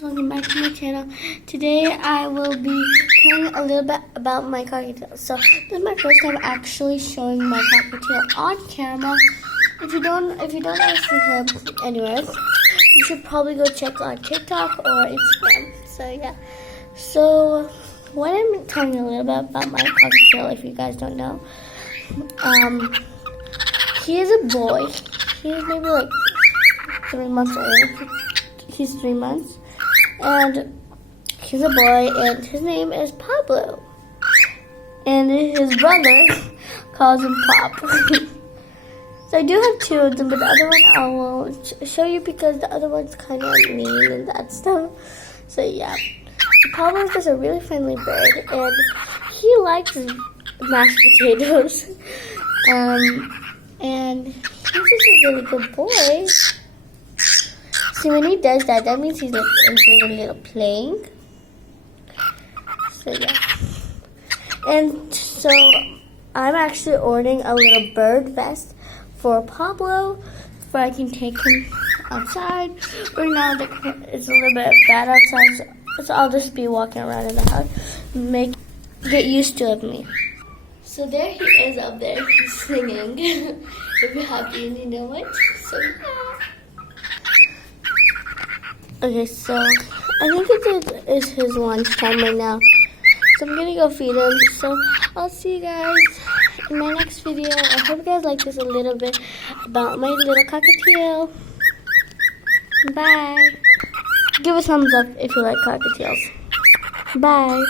Welcome back to my channel. Today I will be telling a little bit about my cockatiel. So this is my first time actually showing my cockatiel on camera. If you don't ever see him anywhere, you should probably go check on TikTok or Instagram. So yeah. So what I'm telling you a little bit about my cockatiel, if you guys don't know, he is a boy. He's maybe like 3 months old. He's 3 months. And he's a boy, and his name is Pablo. And his brother calls him Pop. So I do have two of them, but the other one I won't show you because the other one's kind of mean and that stuff. So yeah, Pablo is just a really friendly bird, and he likes mashed potatoes. And he's just a really good boy. See, when he does that, that means he's like enjoying a little playing. So yeah. And so I'm actually ordering a little bird vest for Pablo, where I can take him outside. Right now it's a little bit bad outside, so I'll just be walking around in the house, get used to me. So there he is up there, he's singing. If you're happy and you know it. So yeah. Okay, so I think it is his lunchtime right now. So I'm gonna go feed him. So I'll see you guys in my next video. I hope you guys like this a little bit about my little cockatiel. Bye. Give a thumbs up if you like cockatiels. Bye.